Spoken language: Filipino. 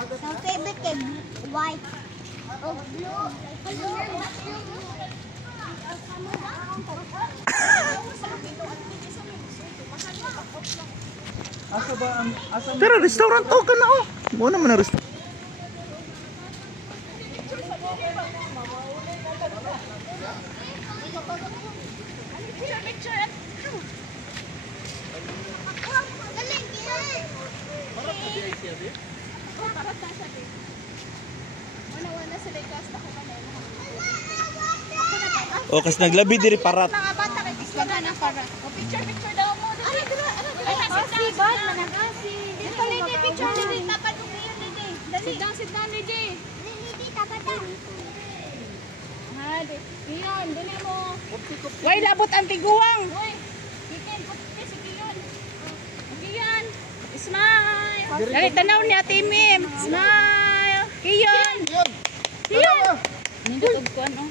Ang favorite kay white. Oh, blue. Asa ba ang Pero restaurant to ka na oh. Mo naman na restaurant. O kas naglabi diri parat. Mga bata kay isla na ng para. Picture daw mo. Ay, si bad managasi. Dito lady picture dili tapat mo yun lady. Dali. Sit down lady. Lady tapat ta. Ha, diyon, dili mo. Way labot ang tiguang. Hoy. Kitin puti si Kiyon. Kiyon. Smile. Dali tanaw ni Ate Mim. Smile. Kiyon. Kiyon. Nindot og kuan oh.